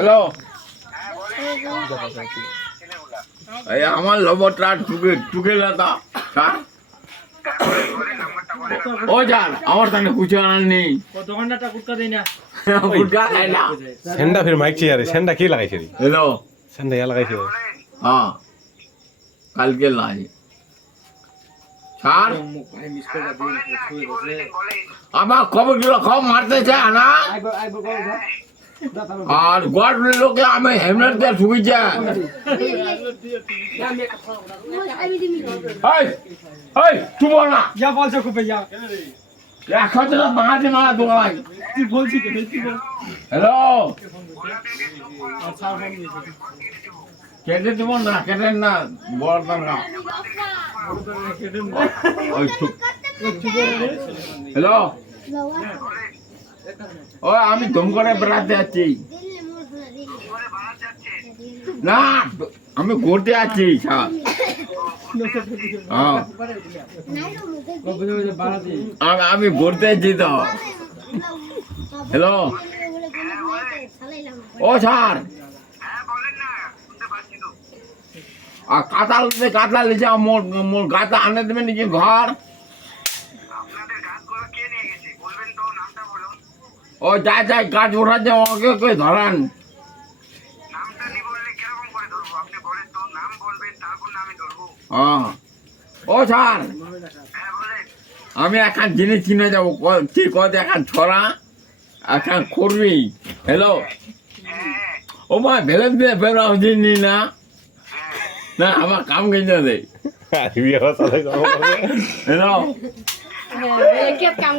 hello এই আমার লবটা টুকে দাদা স্যার ও যান আমার তাহলে কুচি আনার নেই দোকানটা কুটকা দেই না কুটকা খাই না সেন্ডা ফির মাইক চেয়ারে সেন্ডা কি লাগাইছে রে হ্যালো সেন্ডা ইয়া লাগাইছে হ্যাঁ কালকে লাই স্যার আমার খবর গুলো খাও মারতে চায় না আর গড লোকে আমি হেমলেট দিয়ে ঢুকিছে তুই বল না যা বলছো খুব যা এখন তো মাঝে মারা দোকান তুই বলছি কি তুই বল হ্যালো আচ্ছা কেটে দেবো না কেটে না বল না হ্যালো ও আমি ধুমকড়ে বেড়াতে যাচ্ছি না আমি ঘুরতে আছি স্যার আমি ঘুরতে আছি তো হ্যালো ও স্যার আর কাঁঠাল লিখে মোর গাছা আনে দেবে নাকি ঘর ও যাই যাই গাছ ওঠাচ্ছে ওকে ধরান ও স্যার আমি এখন জিনিস কিনে যাবো ঠিক আছে এখন ছড়া এখন করবি হ্যালো ও মা ভেবে দিয়ে ফেরা জিনি না না আমার কাম কিনে দে বিয়ে কথা হ্যালো কাম